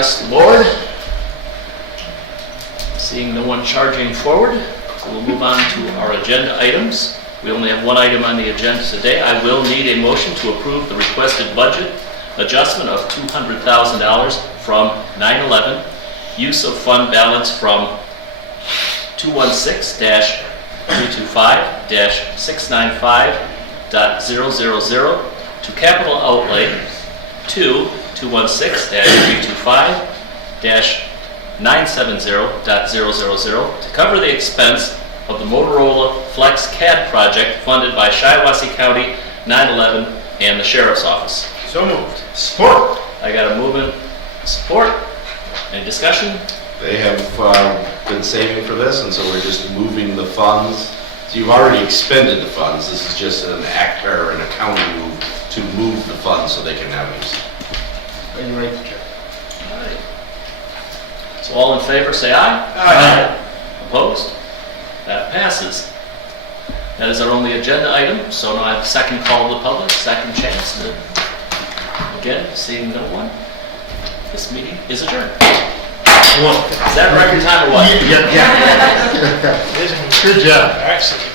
address the board. Seeing no one charging forward, we'll move on to our agenda items. We only have one item on the agenda today. I will need a motion to approve the requested budget adjustment of $200,000 from 9/11, use of fund balance from 216-325-695.000 to capital outlay to 216-325-970.000 to cover the expense of the Motorola Flex CAD project funded by Shiawassee County, 9/11, and the Sheriff's Office. So moved. Support. I got a movement, support. Any discussion? They have been saving for this, and so we're just moving the funds. So you've already expended the funds. This is just an act or an accounting move to move the funds so they can now use it. Are you ready to check? All right. So all in favor, say aye. Aye. Opposed? That passes. That is our only agenda item, so now I have a second call to the public, second chance to, again, seeing no one. This meeting is adjourned. Is that record time or what? Yeah. Good job. Excellent.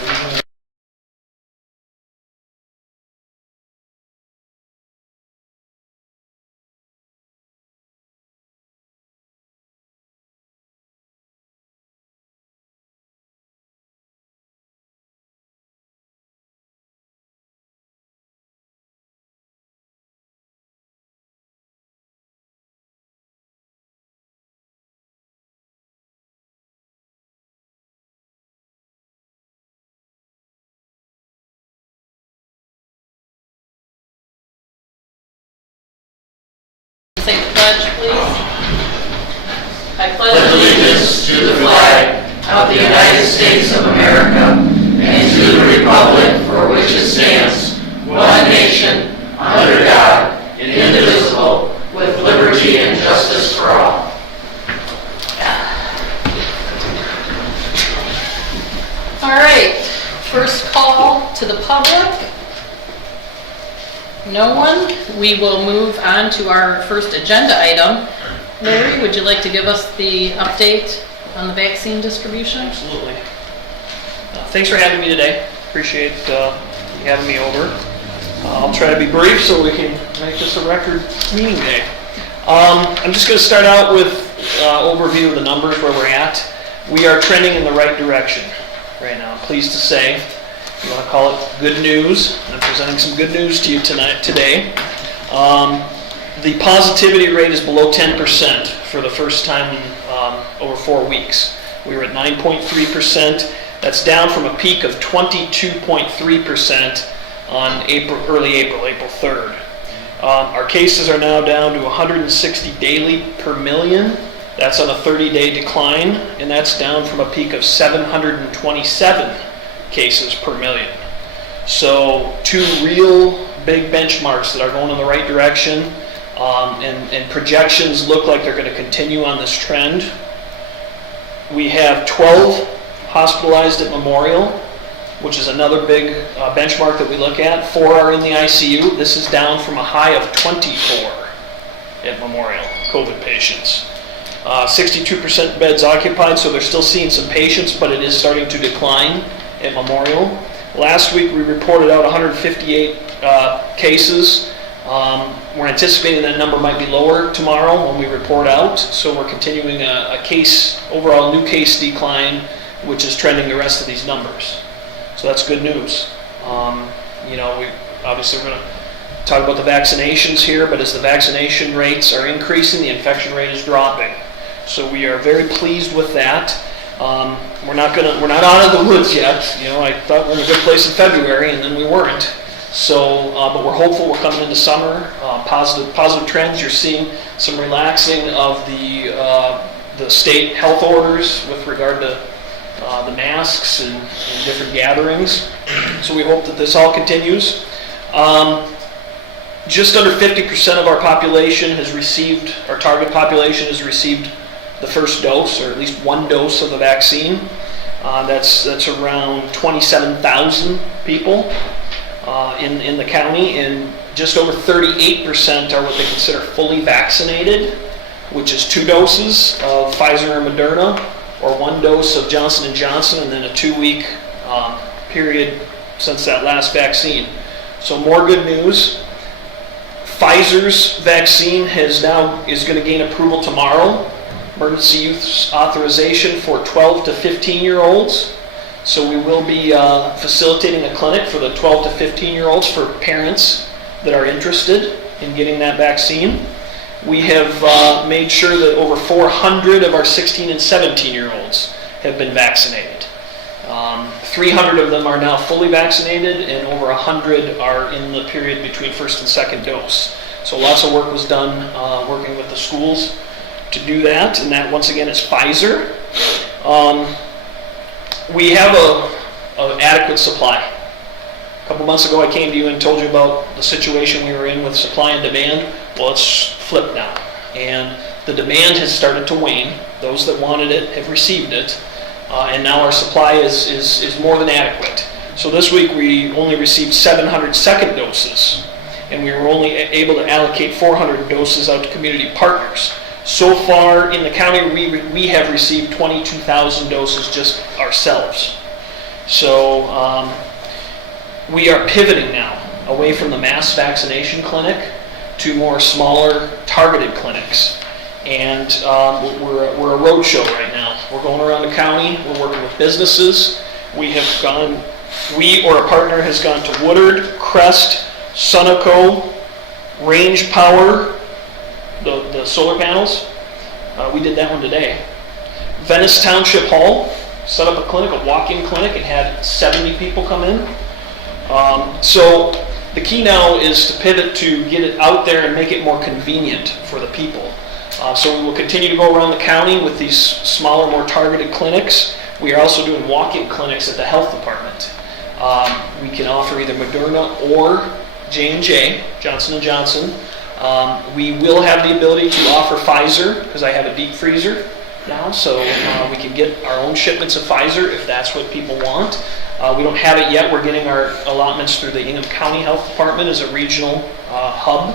Say the pledge, please. I pledge Allegiance to the flag of the United States of America and to the republic for which it stands, one nation, under God, indivisible, with liberty and justice for all. All right, first call to the public. No one. We will move on to our first agenda item. Larry, would you like to give us the update on the vaccine distribution? Absolutely. Thanks for having me today. Appreciate you having me over. I'll try to be brief so we can make this a record meeting day. I'm just going to start out with overview of the numbers where we're at. We are trending in the right direction right now. I'm pleased to say. You want to call it good news. I'm presenting some good news to you today. The positivity rate is below 10% for the first time in over 4 weeks. We were at 9.3%. That's down from a peak of 22.3% on early April 3rd. Our cases are now down to 160 daily per million. That's on a 30-day decline, and that's down from a peak of 727 cases per million. So 2 real big benchmarks that are going in the right direction, and projections look like they're going to continue on this trend. We have 12 hospitalized at Memorial, which is another big benchmark that we look at. 4 are in the ICU. This is down from a high of 24 at Memorial, COVID patients. 62% beds occupied, so they're still seeing some patients, but it is starting to decline at Memorial. Last week we reported out 158 cases. We're anticipating that number might be lower tomorrow when we report out, so we're continuing a overall new case decline, which is trending the rest of these numbers. So that's good news. We obviously we're going to talk about the vaccinations here, but as the vaccination rates are increasing, the infection rate is dropping. So we are very pleased with that. We're not out of the woods yet. I thought we were in a good place in February, and then we weren't. So, but we're hopeful. We're coming into summer. Positive trends. You're seeing some relaxing of the state health orders with regard to the masks and different gatherings. So we hope that this all continues. Just under 50% of our population has received, our target population has received the first dose, or at least 1 dose of the vaccine. That's around 27,000 people in the county, and just over 38% are what they consider fully vaccinated, which is 2 doses of Pfizer or Moderna, or 1 dose of Johnson & Johnson, and then a 2-week period since that last vaccine. So more good news. Pfizer's vaccine is going to gain approval tomorrow. Emergency use authorization for 12 to 15-year-olds. So we will be facilitating a clinic for the 12 to 15-year-olds for parents that are interested in getting that vaccine. We have made sure that over 400 of our 16 and 17-year-olds have been vaccinated. 300 of them are now fully vaccinated, and over 100 are in the period between first and second dose. So lots of work was done working with the schools to do that, and that once again is Pfizer. We have an adequate supply. A couple months ago I came to you and told you about the situation we were in with supply and demand. Well, it's flipped now, and the demand has started to wane. Those that wanted it have received it. And now our supply is more than adequate. So this week we only received 700 second doses, and we were only able to allocate 400 doses out to community partners. So far in the county, we have received 22,000 doses just ourselves. So we are pivoting now away from the mass vaccination clinic to more smaller targeted clinics. And we're a road show right now. We're going around the county. We're working with businesses. We or a partner has gone to Woodard, Crest, Sunoco, Range Power, the solar panels. We did that one today. Venice Township Hall set up a clinic, a walk-in clinic, and had 70 people come in. So the key now is to pivot to get it out there and make it more convenient for the people. So we will continue to go around the county with these smaller, more targeted clinics. We are also doing walk-in clinics at the health department. We can offer either Moderna or J&J, Johnson & Johnson. We will have the ability to offer Pfizer, because I have a deep freezer now, so we can get our own shipments of Pfizer if that's what people want. We don't have it yet. We're getting our allotments through the Ingham County Health Department as a regional hub.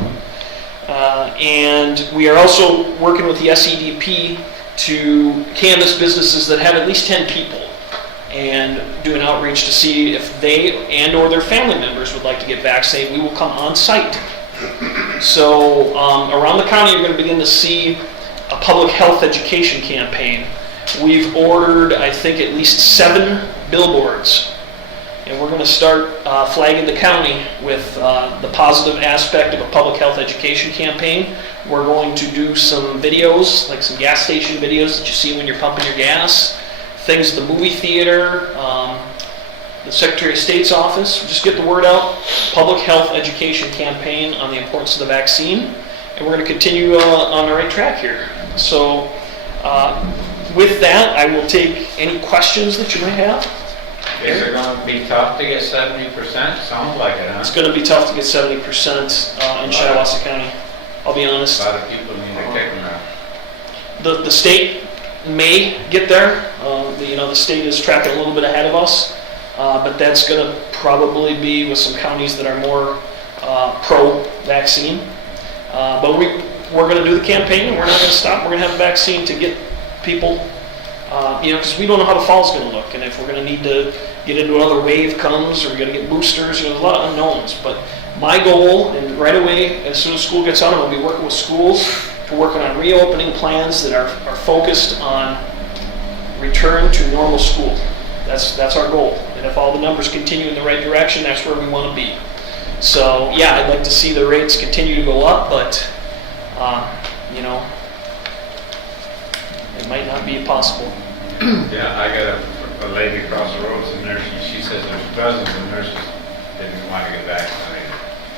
And we are also working with the SEDP to canvass businesses that have at least 10 people and do an outreach to see if they and or their family members would like to get vaccinated. We will come on site. So around the county you're going to begin to see a public health education campaign. We've ordered, I think, at least 7 billboards. And we're going to start flagging the county with the positive aspect of a public health education campaign. We're going to do some videos, like some gas station videos that you see when you're pumping your gas, things at the movie theater, the Secretary of State's office. Just get the word out. Public health education campaign on the importance of the vaccine. And we're going to continue on the right track here. So with that, I will take any questions that you might have. Is it going to be tough to get 70%? Sounds like it, huh? It's going to be tough to get 70% in Shiawassee County. I'll be honest. A lot of people need to kick them out. The state may get there. The state is tracking a little bit ahead of us, but that's going to probably be with some counties that are more pro-vaccine. But we're going to do the campaign, and we're not going to stop. We're going to have a vaccine to get people. Because we don't know how the fall's going to look, and if we're going to need to get into another wave comes, or we're going to get boosters, there's a lot of unknowns. But my goal, and right away, as soon as school gets on, I'll be working with schools to working on reopening plans that are focused on return to normal school. That's our goal. And if all the numbers continue in the right direction, that's where we want to be. So yeah, I'd like to see the rates continue to go up, but it might not be possible. Yeah, I got a lady across the road, some nurse, and she says there's dozens of nurses that didn't want to get vaccinated.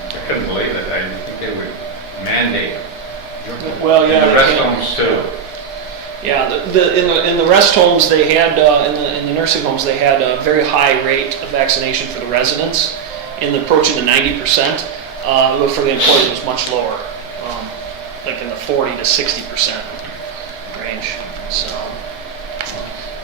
I couldn't believe it. I didn't think they would mandate it. Well, yeah, And the they rest can. homes too. Yeah, in the rest homes they had in the nursing homes they had a very high rate of vaccination for the residents, approaching the 90%. But for the employees it was much lower, like in the 40 to 60% range. So,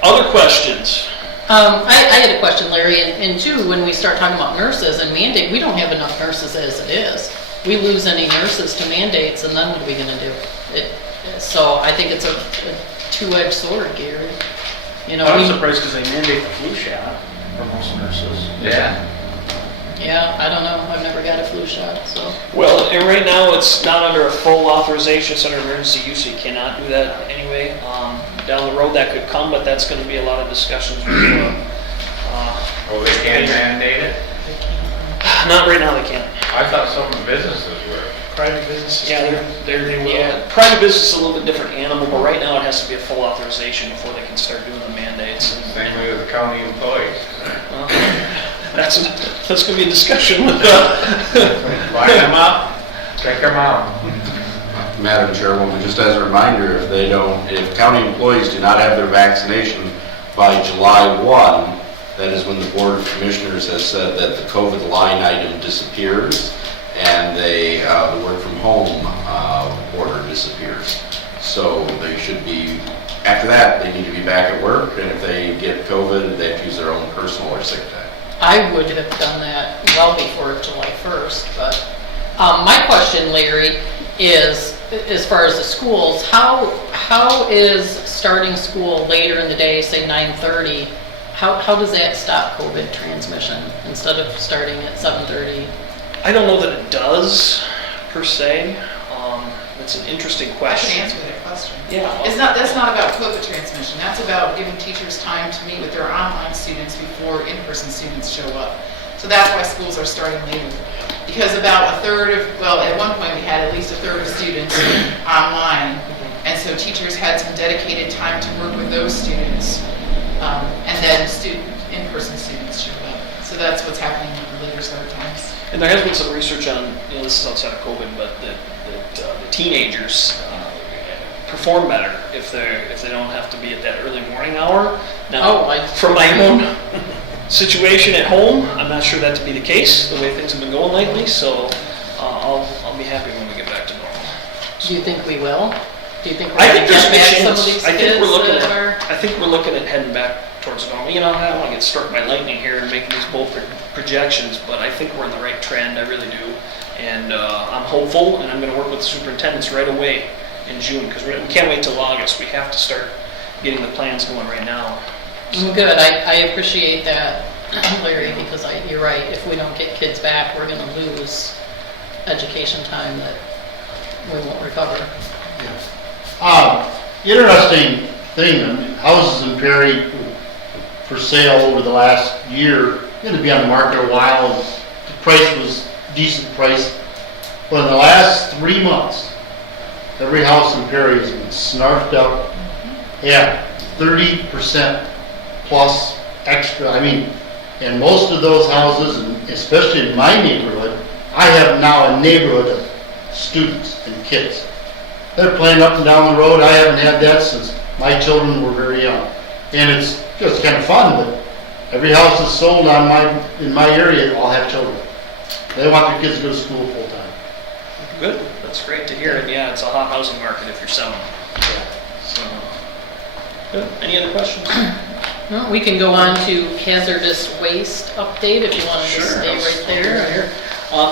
other questions? I had a question, Larry, and too, when we start talking about nurses and mandate, we don't have enough nurses as it is. We lose any nurses to mandates, and then what are we going to do? So I think it's a two-edged sword, Gary. You know, I was we- surprised because they mandate the flu shot for most nurses. Yeah. yeah, I don't know, I've never got a flu shot, so. Well, and right now, it's not under a full authorization, it's under emergency use, so you cannot do that anyway. Down the road, that could come, but that's gonna be a lot of discussions with, Oh, they can't mandate it? not right now, they can't. I thought some of the businesses were. Private businesses. Yeah, private business is a little bit different animal, but right now it has to be a full authorization before they can start doing the mandates. Same way with county employees. That's gonna be a discussion with, Line them up, take them out. Madam Chairwoman, just as a reminder, if county employees do not have their vaccination by July 1, that is when the Board of Commissioners has said that the COVID line item disappears and the work from home order disappears. So they should be, after that, they need to be back at work, and if they get COVID, they have to use their own personal or sick time. I would have done that well before July 1st, but my question, Larry, is as far as the schools, how is starting school later in the day, say 9:30, how does that stop COVID transmission instead of starting at 7:30? I don't know that it does, per se. It's an interesting I can question. answer that question. Yeah. That's not about COVID transmission. That's about giving teachers time to meet with their online students before in-person students show up. So that's why schools are starting later. Because about a third of, well, at one point we had at least a third of students online. And so teachers had some dedicated time to work with those students. And then in-person students showed up. So that's what's happening with the later start times. And there has been some research on, this is outside of COVID, but that the teenagers perform better if they don't have to be at that early morning hour. Now, from my own situation at home, I'm not sure that to be the case, the way things have been going lately, so I'll be happy when we get back to normal. Do you think we will? Do you think we're I going think to there's get a back some of chance. these I think kids we're looking that at. are? I think we're looking at heading back towards normal. You know, I don't want to get struck by lightning here and making these bold projections, but I think we're in the right trend. I really do, and I'm hopeful. And I'm going to work with the superintendents right away in June because we can't wait till August. We have to start getting the plans going right now. Good, I appreciate that, Larry, because you're right. If we don't get kids back, we're going to lose education time that we won't recover. Interesting thing, I mean, houses in Perry for sale over the last year, going to be on the market a while, and the price was decent price. But in the last 3 months, every house in Perry has been snarfed up at 30% plus extra. I mean, and most of those houses, and especially in my neighborhood, I have now a neighborhood of students and kids. They're playing up and down the road. I haven't had that since my children were very young. And it's just kind of fun, but every house that's sold in my area all have children. They want their kids to go to school full time. Good. That's great to hear. And yeah, it's a hot housing market if you're selling. So, good. Any other questions? Well, we can go on to hazardous waste update if you want to just stay right there.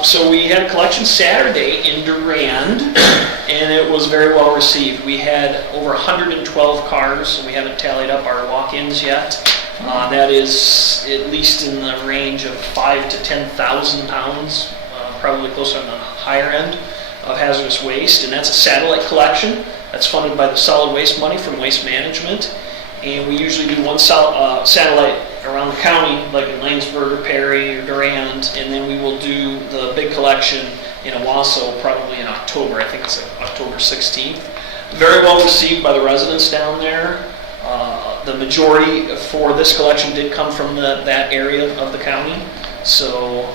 So we had a collection Saturday in Durand, and it was very well received. We had over 112 cars, and we haven't tallied up our walk-ins yet. That is at least in the range of 5,000 to 10,000 pounds, probably closer on the higher end of hazardous waste, and that's a satellite collection. That's funded by the solid waste money from Waste Management. And we usually do one satellite around the county, like in Lanesburg or Perry or Durand, and then we will do the big collection in Owasso probably in October. I think it's October 16th. Very well received by the residents down there. The majority for this collection did come from that area of the county. So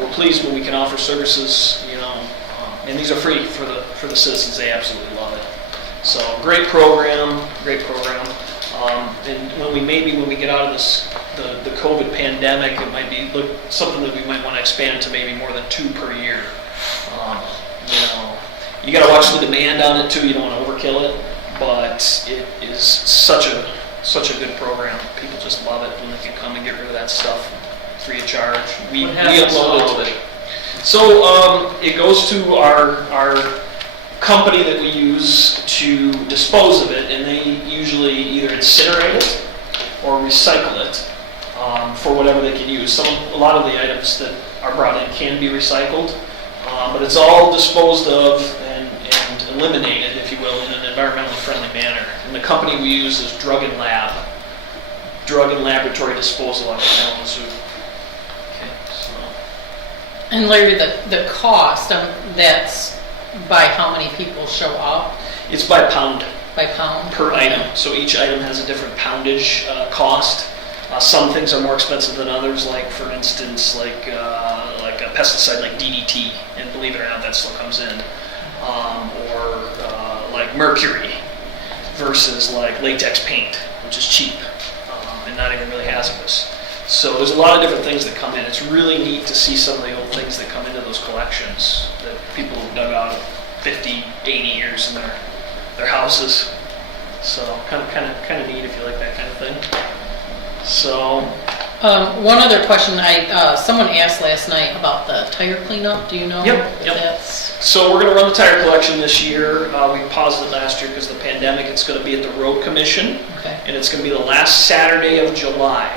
we're pleased when we can offer services, and these are free for the citizens. They absolutely love it. So great program. And when we get out of this, the COVID pandemic, it might be something that we might want to expand to maybe more than 2 per year. You got to watch the demand on it too. You don't want to overkill it, but it is such a good program. People just love it when they can come and get rid of that stuff free of charge. We upload it. So it goes to our company that we use to dispose of it, and they usually either incinerate it or recycle it for whatever they can use. A lot of the items that are brought in can be recycled, but it's all disposed of and eliminated, if you will, in an environmentally friendly manner. And the company we use is Drug and Laboratory Disposal out of Kalamazoo. Okay, so. And Larry, the cost, that's by how many people show up? It's by pound. By pound? Per item. So each item has a different poundage cost. Some things are more expensive than others, like for instance, like a pesticide like DDT, and believe it or not, that still comes in. Or like mercury versus like latex paint, which is cheap and not even really hazardous. So there's a lot of different things that come in. It's really neat to see some of the old things that come into those collections that people have dug out 50, 80 years in their houses. So kind of neat if you like that kind of thing. So one other question, someone asked last night about the tire cleanup. Do you know? Yep. So we're going to run the tire collection this year. We paused it last year because of the pandemic. It's going to be at the Road Commission, okay. And it's going to be the last Saturday of July.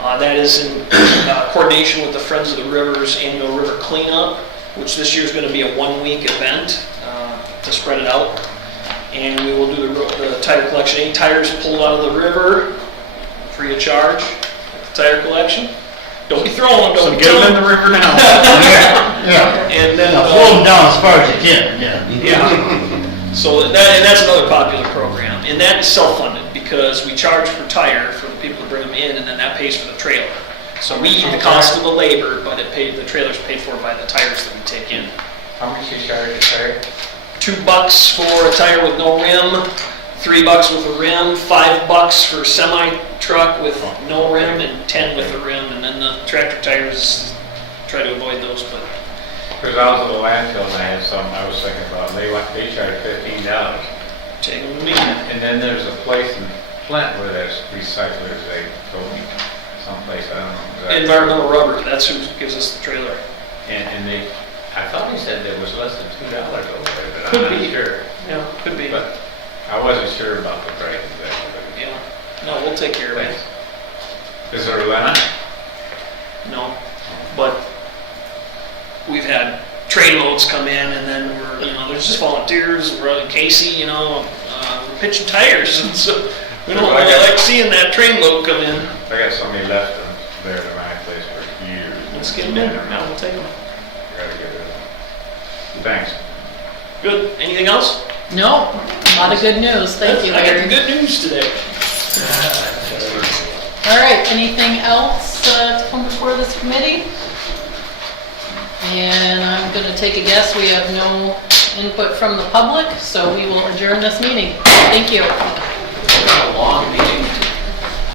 That is in coordination with the Friends of the River's annual river cleanup, which this year is going to be a one-week event to spread it out. And we will do the tire collection. Any tires pulled out of the river, free of charge at the tire collection. Don't be throwing them. So get them in the river now. Yeah. And then Hold them down as far as you can, yeah. yeah. So that's another popular program, and that is self-funded because we charge per tire for the people to bring them in, and then that pays for the trailer. So we eat the cost of the labor, but the trailer's paid for by the tires that we take in. How much you charge a tire? $2 for a tire with no rim, $3 with a rim, $5 for a semi-truck with no rim, and $10 with a rim. And then the tractor tires, try to avoid those. But Because I was at the landfill and I had some I was thinking about. They charge $15. take them to me. And then there's a place in Flint where there's recyclers. They told me someplace, I don't know exactly. Environmental Rubber, that's who gives us the trailer. And they, I thought he said there was less than $2 over there, but Could I'm not be. sure. Yeah, could be. But I wasn't sure about the price exactly. Yeah. No, we'll take care of it. Is there a limit? No, but we've had train loads come in, and then there's just volunteers. We're in Casey, we're pitching tires, and so we don't really like seeing that train load come in. I got somebody left them there at my place for years. Let's get them in. Now we'll take them. Gotta get rid of them. Thanks. Good. Anything else? No, a lot of good news. Thank you, I got the Larry. good news today. All right, anything else to come before this committee? And I'm going to take a guess, we have no input from the public, so we will adjourn this meeting. Thank you. Long meeting.